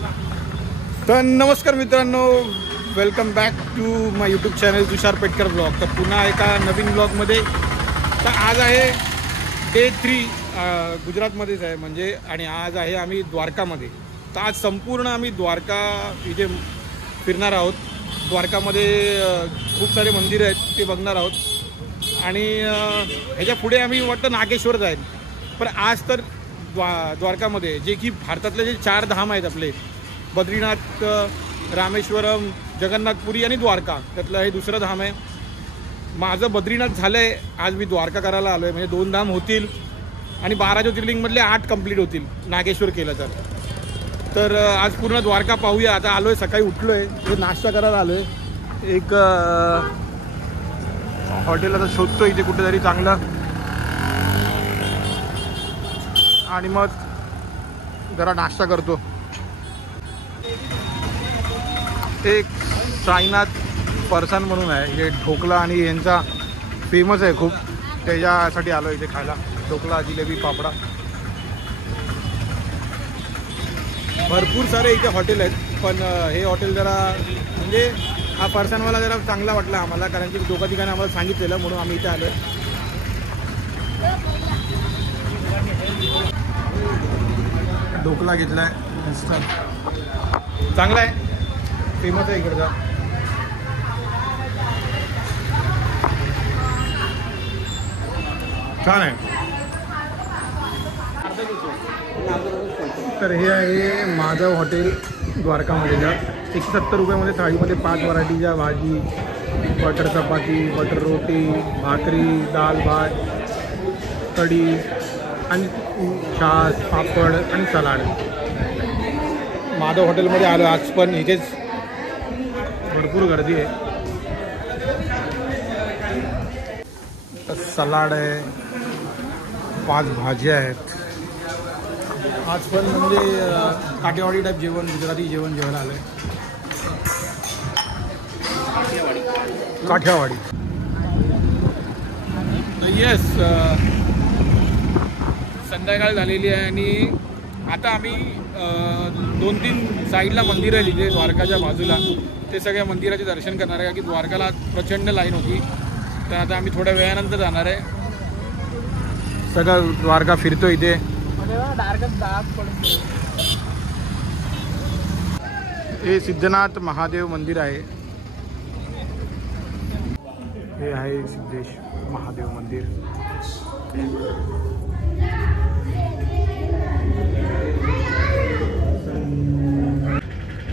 तर नमस्कार मित्रांनो, welcome back to my YouTube channel Tushar Petkar blog. तर पुन्हा एका नवीन ब्लॉगमध्ये. तर आज आहे डे 3 गुजरातमध्येच आहे म्हणजे, आणि आज आहे आम्ही द्वारकामध्ये. तर आज संपूर्ण आम्ही द्वारका इथे फिरणार आहोत. द्वारकामध्ये खूप सारे मंदिरं आहेत ते बघणार आहोत, आणि ह्याच्या पुढे आम्ही वाटतं नागेश्वर जाईल. पण आज तर द्वारकामध्ये जे की भारतातले जे 4 धाम आहेत आपले, बद्रीनाथ, रामेश्वरम, जगन्नाथपुरी आणि द्वारका, त्यातलं हे दुसरं धाम आहे. माझं बद्रीनाथ झालं आहे, आज मी द्वारका करायला आलो आहे. म्हणजे 2 धाम होतील आणि 12 ज्योतिर्लिंगमधले 8 कंप्लीट होतील नागेश्वर केलं तर आज पूर्ण द्वारका पाहूया. आता आलो आहे, सकाळी उठलो आहे, हे नाश्ता करायला आलो आहे. एक हॉटेल आता शोधतो इथे कुठेतरी चांगलं, आणि मग जरा नाश्ता करतो. एक साईनाथ फरसान म्हणून आहे, हे ढोकला आणि यांचा फेमस आहे खूप, त्याच्यासाठी आलो इथे खायला. ढोकला, जिलेबी, फाफडा, भरपूर सारे इथे हॉटेल आहेत. पण हे हॉटेल जरा म्हणजे हा फरसानवाला जरा चांगला वाटला आम्हाला, कारण की दोघा ठिकाणी आम्हाला सांगितलेलं, म्हणून आम्ही इथे आलो. ढोकला घेतला आहे, चांगला आहे, फेमस आहे इकडचा. छान आहे. तर हे आहे माधव हॉटेल द्वारकामध्ये. 170 रुपयामध्ये थाळीमध्ये 5 व्हरायटीच्या भाजी, बटर चपाती, बटर रोटी, भाकरी, दाल भात, कढी आणि छास, पापड आणि सलाड. माधव हॉटेलमध्ये आलो आज, पण इथेच भरपूर गर्दी आहे. सलाड आहे, 5 भाज्या आहेत. आज पण म्हणजे काठियावाडी टाईप जेवण, गुजराती जेवण जेवायला आलं आहे. काठियावाडी. येस, संध्याकाळ झालेली आहे आणि आता आम्ही 2-3 साईडला मंदिर आहे तिथे द्वारकाच्या बाजूला, ते सगळ्या मंदिराचे दर्शन करणार आहे. की द्वारकाला प्रचंड लाईन होती, तर आता आम्ही थोड्या वेळानंतर जाणार आहे. सगळं द्वारका फिरतो इथे. हे सिद्धनाथ महादेव मंदिर आहे. हे आहे सिद्धेश महादेव मंदिर.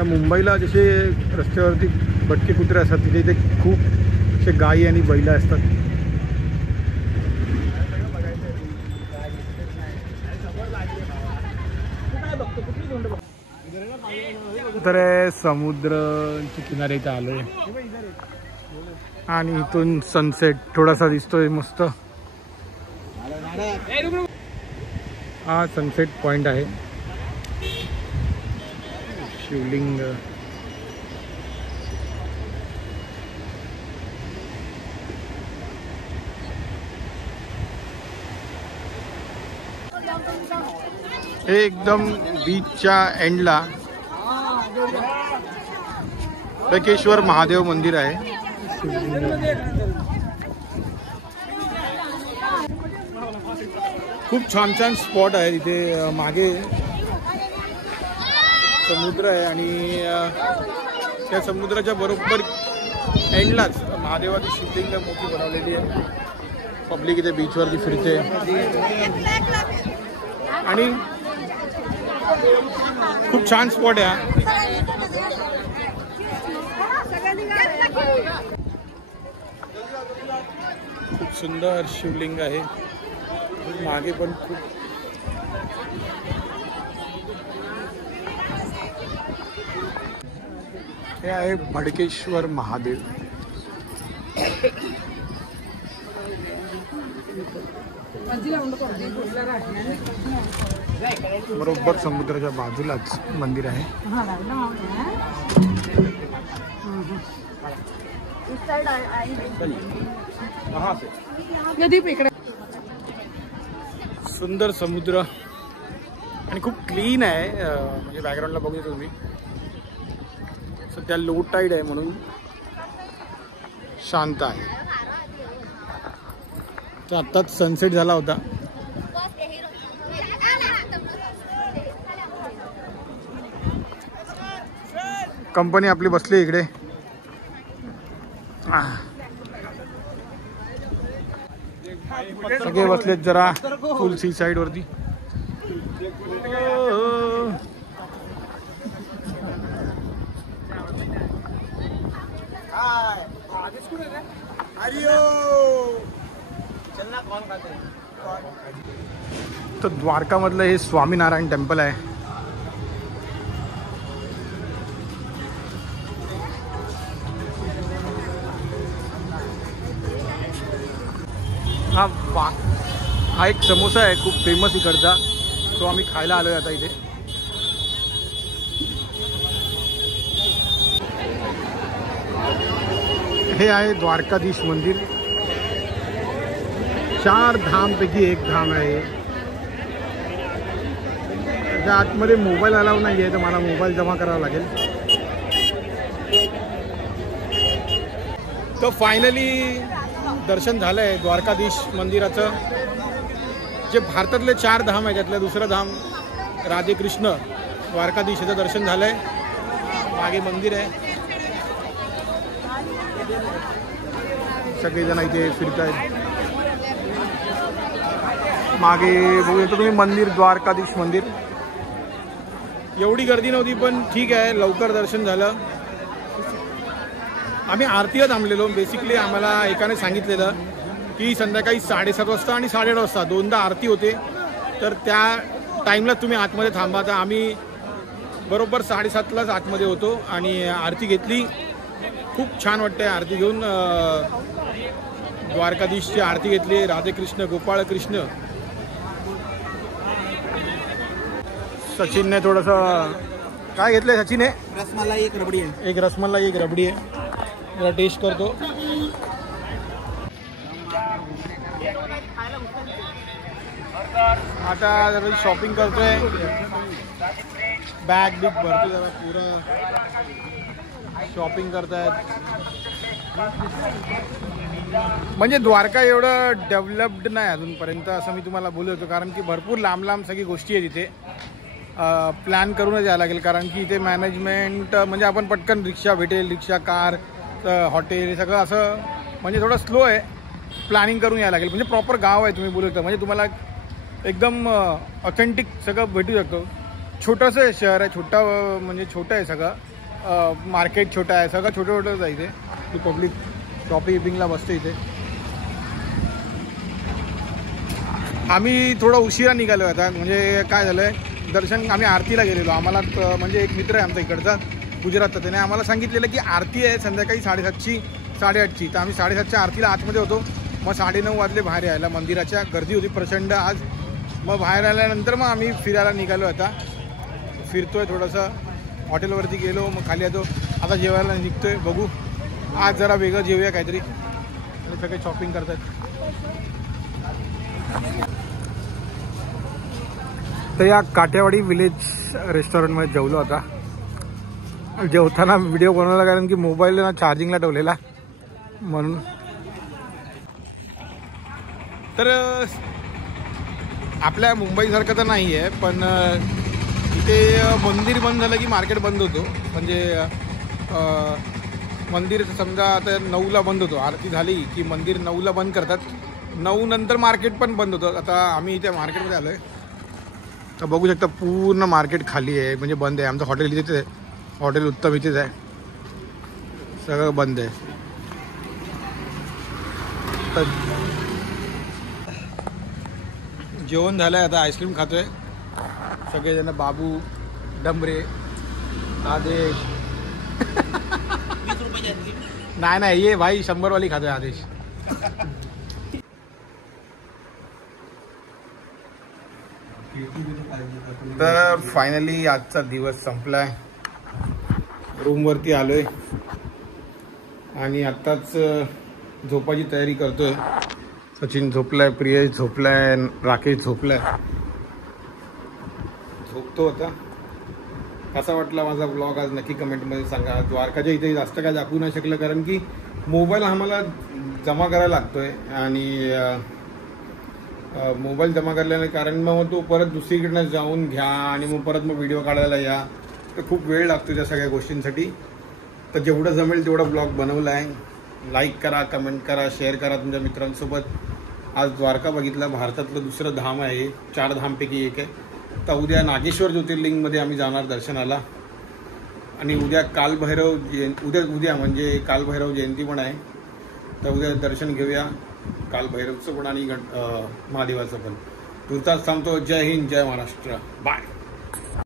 मुंबईला जसे रस्त्यावरती भटके कुत्रे असतात, तिथे इथे खूप असे गायी आणि बैल असतात. तर समुद्राच्या किनारे इथं आलोय, आणि इथून सनसेट थोडासा दिसतोय मस्त. हा सनसेट पॉइंट आहे. शिवलिंग, हे एकदम बीचच्या एंडला बकेश्वर महादेव मंदिर आहे. खूप छान छान स्पॉट आहे इथे. मागे समुद्र आहे, आणि त्या समुद्राच्या बरोबर एंडलाच महादेवाची शिवलिंग मोठी बनवलेली आहे. पब्लिक इथे बीचवरती फिरते, आणि खूप छान स्पॉट आहे. खूप सुंदर शिवलिंग आहे. मागे पण खूप हे आहे भडकेश्वर महादेव. बरोबर समुद्राच्या बाजूलाच मंदिर आहे. सुंदर समुद्र, आणि खूप क्लीन आहे. म्हणजे बॅकग्राऊंडला बघू शकता तुम्ही. सध्या लो टाईड आहे म्हणून शांत आहे. तर आत्ताच सनसेट झाला होता. कंपनी आपली बसली इकडे. सगळे बसलेत जरा फुल सी साईड वरती. तर द्वारका मधलं हे स्वामीनारायण टेम्पल आहे. हा एक समोसा आहे खूप फेमस इकडचा. तो आम्ही खायला आलोय आता इथे. हे आहे द्वारकाधीश मंदिर. 4 धामपैकी एक धाम आहे. त्याच्या आतमध्ये मोबाईल अलाव नाही आहे, तर मला मोबाईल जमा करावा लागेल. तर फायनली दर्शन झालं आहे द्वारकाधीश मंदिराचं. जे भारतातले 4 धाम आहे त्यातलं दुसरं धाम राधे कृष्ण द्वारकाधीश याचं दर्शन झालं आहे. मागे मंदिर आहे. सगळेजण इथे फिरत आहेत. मागे बघू शकता तुम्ही मंदिर, द्वारकाधीश मंदिर. एवढी गर्दी नव्हती पण ठीक आहे, लवकर दर्शन झालं. आम्ही आरतीला थांबलेलो. बेसिकली आम्हाला एकाने सांगितलेलं की संध्याकाळी 7:30 वाजता आणि 8:30 वाजता दोनदा आरती होते, तर त्या टाईमला तुम्ही आतमध्ये थांबा. तर आम्ही बरोबर 7:30लाच आतमध्ये होतो आणि आरती घेतली. खूप छान वाटते आरती घेऊन. द्वारकाधीशची आरती घेतली. राधेकृष्ण गोपाळ कृष्ण. सचिनने थोडंसं काय घेतलंय सचिन? रसमलाई एक रबडी आहे. एक रसमलाई एक रबडी आहे. जरा टेस्ट करतो. आता जरा शॉपिंग करतोय. बॅग बिग भरतो जरा. पुरं शॉपिंग करतायत. म्हणजे द्वारका एवढं डेव्हलप्ड नाही अजूनपर्यंत असं मी तुम्हाला बोललो होतो, कारण की भरपूर लांब लांब सगळी गोष्टी आहे तिथे. प्लॅन करूनच यायला लागेल, कारण की इथे मॅनेजमेंट म्हणजे आपण पटकन रिक्षा भेटेल, रिक्षा, कार, हॉटेल सगळं असं म्हणजे थोडं स्लो आहे. प्लॅनिंग करून यायला लागेल. म्हणजे प्रॉपर गाव आहे तुम्ही बोलू शकता. म्हणजे तुम्हाला एकदम ऑथेंटिक सगळं भेटू शकतो. छोटंसं शहर आहे. म्हणजे छोटं आहे सगळं. मार्केट छोटं आहे. सगळं छोटं छोटंच आहे इथे. पब्लिक शॉपिंगला बसते इथे. आम्ही थोडं उशिरा निघालो आता. म्हणजे काय झालं आहे, दर्शन आम्ही आरतीला गेलेलो. आम्हाला म्हणजे एक मित्र आहे आमचा इकडचा गुजरातचा, त्याने आम्हाला सांगितलेलं की आरती आहे संध्याकाळी 7:30ची 8:30ची. तर आम्ही 7:30च्या आरतीला आतमध्ये होतो. मग 9:30 वाजले बाहेर यायला. मंदिराच्या गर्दी होती प्रचंड आज. मग बाहेर आल्यानंतर मग आम्ही फिरायला निघालो. आता फिरतोय थोडंसं. हॉटेलवरती गेलो, मग खाली येतो. आता जेवायला निघतोय. बघू आज जरा वेगळं जेवूया काहीतरी. आणि सगळे शॉपिंग करतात. तर या काठेवाडी विलेज रेस्टॉरंटमध्ये जेवलो आता. जेवताना व्हिडिओ बनवला कारण की मोबाईल ना चार्जिंगला ठेवलेला म्हणून. तर आपल्या मुंबईसारखं तर नाही आहे, पण इथे मंदिर बंद झालं की मार्केट बंद होतो. म्हणजे मंदिर समजा आता 9ला बंद होतो. आरती झाली की मंदिर 9ला बंद करतात. 9 नंतर मार्केट पण बंद होतं. आता आम्ही इथे मार्केटमध्ये आलो आहे. तर बघू शकता पूर्ण मार्केट खाली आहे, म्हणजे बंद आहे. आमचं हॉटेल इथेच आहे. हॉटेल उत्तम इथेच आहे. सगळं बंद आहे. तर जेवण झालं आहे. आता आईस्क्रीम खातोय सगळेजण. बाबू, डंबरे, आदेश. नाही ये भाई 100 वाली खातोय आदेश. तर फायनली आजचा दिवस संपलाय. रूमवरती आलोय आणि आत्ताच झोपायची तयारी करतोय. सचिन झोपलाय, प्रियेश झोपलाय, राकेश झोपलाय. निघतो आता. कसा वाटला माझा ब्लॉग आज नक्की कमेंटमध्ये सांगा. द्वारकाच्या इथे जास्त काय दाखवू नाही शकलं कारण की मोबाईल आम्हाला जमा करायला लागतो आहे आणि मोबाईल जमा करल्याने कारण मग तो परत दुसरीकडनं जाऊन घ्या आणि मग परत मग व्हिडिओ काढायला या, तर खूप वेळ लागतो त्या सगळ्या गोष्टींसाठी. तर जेवढं जमेल तेवढा ब्लॉग बनवला आहे. लाईक करा, कमेंट करा, शेअर करा तुमच्या मित्रांसोबत. आज द्वारका बघितलं, भारतातलं दुसरं धाम आहे, 4 धामपैकी एक आहे. तर उद्या नागेश्वर ज्योतिर्लिंगमध्ये आम्ही जाणार दर्शनाला आणि उद्या कालभैरव उद्या म्हणजे कालभैरव जयंती पण आहे. तर उद्या दर्शन घेऊया कालभैरवचं पण आणि महादेवाचं पण. तुर्तास थांबतो. जय हिंद, जय महाराष्ट्र. बाय.